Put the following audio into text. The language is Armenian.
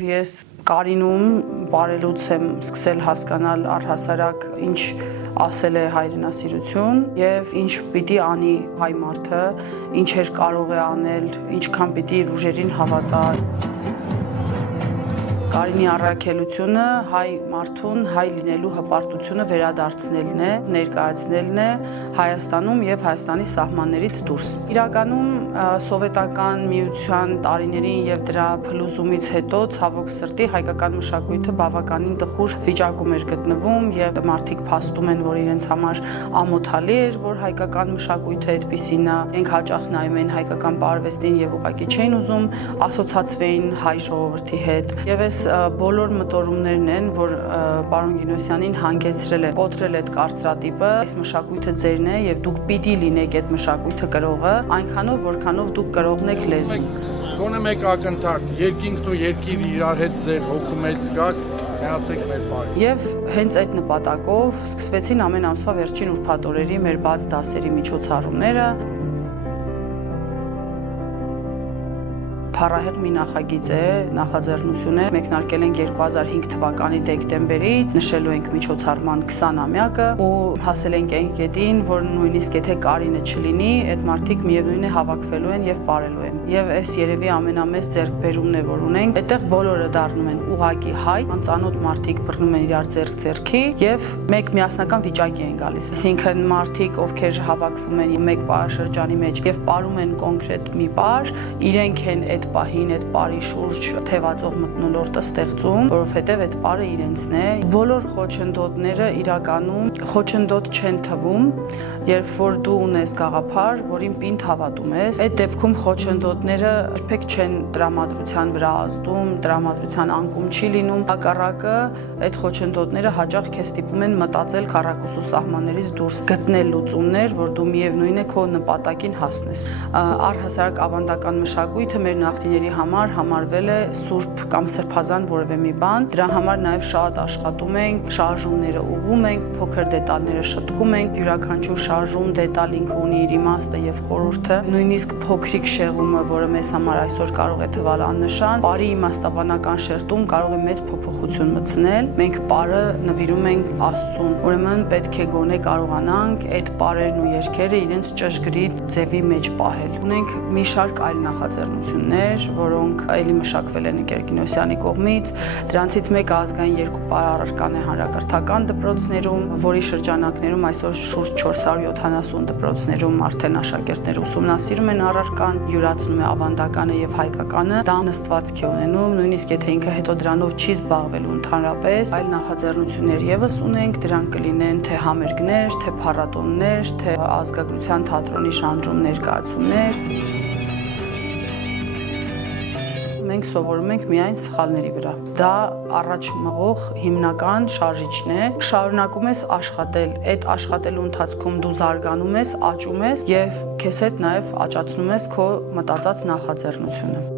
Ես Կարինում բարելուց եմ սկսել հասկանալ առհասարակ ինչ ասել է հայրենասիրություն եւ ինչ պիտի անի հայ մարդը, ինչեր կարող է անել, ինչքան պիտի իր ուժերին հավատա։ Կարինի առաքելությունը հայ մարդուն հայ լինելու հպարտությունը վերադարձնելն է, ներկայացնելն է Հայաստանում եւ Հայաստանի սահմաններից դուրս։ Իրականում սովետական միության տարիներին եւ դրա փլուզումից հետո ցավոք սրտի հայկական մշակույթը բավականին տխուր վիճակում էր գտնվում եւ մարդիկ փաստում են, որ իրենց համար ամոթալի էր, որ հայկական մշակույթը այդպիսին է։ Իրենք հաճախ նայում են հայկական պարվեստին եւ ուղղակի չէին ուզում ասոցացվեին հայ ժողովրդի հետ։ Եվ բոլոր մտորումներն են, որ պարոն Գինոսյանին հանգեցրել է, կոտրել այդ կարծրատիպը, այս մշակույթը ձերն է եւ դուք պիտի լինեք այդ մշակույթը կրողը, այնքանով որքանով դուք կրողն եք լեզուն։ Գոնե մեկ ակնթարթ, երկինքն ու երկիր իրար հետ ձեր հոգու մեջ զգաք, գնացեք մեր բարի։ Եվ հենց այդ նպատակով սկսվեցին ամեն ամսվա վերջին ուրբաթ օրերի մեր բաց դասերի միջոցառումները։ Փառահեղ մի նախագիծ է, նախաձեռնություն է, մեկնարկել ենք 2005 թվականի դեկտեմբերից, նշելու ենք միջոցառման 20-ամյակը ու հասել ենք այն կետին, որ նույնիսկ եթե Կարինը չլինի, այդ մարդիկ միևնույն է հավաքվելու են եւ ապրելու են։ Եվ այս երևի ամենամեծ ձեռքբերումն է, որ ունենք, այդտեղ բոլորը դառնում են ուղակի հայ, անծանոթ մարդիկ բռնում են իրար ձեռք-ձեռքի եւ մեկ միասնական վիճակի են գալիս։ Այսինքն մարդիկ, ովքեր հավաքվում են մեկ պարաշրջանի մեջ եւ ապրում են կոնկրետ մի պար, իրենք են այդ պահին այդ պարի շուրջ թևածող մթնոլորտը ստեղծում, որովհետև այդ պարը իրենցն է։ Բոլոր խոչընդոտները իրականում խոչընդոտ չեն թվում, երբ որ դու ունես գաղափար, որին պինդ հավատում ես, այդ դեպքում խոչընդոտները երբեք չեն տրամադրության վրա ազդում, տրամադրության անկում չի լինում, հակառակը այդ խոչընդոտները հաճախ քեզ ստիպում են մտածել քառակուսու սահմաններից դուրս, գտնել լուծումներ, որ դու միևնույն է քո նպատակին հասնես։ Առհասարակ ավանդական մշակույթը մեր նախնիների համար համարվել է սուրբ կամ սրբազան որևէ մի բան, դրա համար նաև շատ աշխատում ենք, շարժումները ուղղում ենք, փոքր դետալները շտկում ենք, յուրաքանչյուր շարժում դետալ ինքը ունի իր իմաստը եւ խորհուրդը, նույնիսկ փոքրիկ շեղումը, որը մեզ համար այսօր կարող է թվալ աննշան, բարի իմաստաբանական շերտում կարող է մեծ փոփոխություն մտցնել։ Մենք բարը նվիրում ենք Աստծուն, ուրեմն պետք է գոնե կարողանանք այդ բարերն ու երգերը իրենց ճշգրիտ ձևի մեջ պահել։ Ունենք մի շարք այլ նախաձեռնություններ, որոնք այլի մշակվել են Գեր Գինոսյանի կողմից, դրանցից մեկը ազգային երկու պարարական է հանրակրթական դպրոցներում, որի շրջանակներում այսօր շուրջ 470 դպրոցներում արդեն աշակերտներ ուսումնասիրում են առարկան, յուրացնում է ավանդականը եւ հայկականը, դա նստվածք է ունենում, նույնիսկ եթե ինքը հետո դրանով չի զբաղվելու ընդհանրապես, այլ նախաձեռնություններ եւս ունենք, դրանք կլինեն թե համերգներ, թե փառատոններ, թե ազգագրության թատրոնի ժանրում ներկայացումներ։ Մենք սովորում ենք միայն սխալների վրա։ Դա առաջ մղող հիմնական շարժիչն է։ Շարունակում ես աշխատել, այդ աշխատելու ընթացքում դու զարգանում ես, աճում ես եւ քեզ հետ նաեւ աճացնում ես քո մտածած նախաձեռնությունը։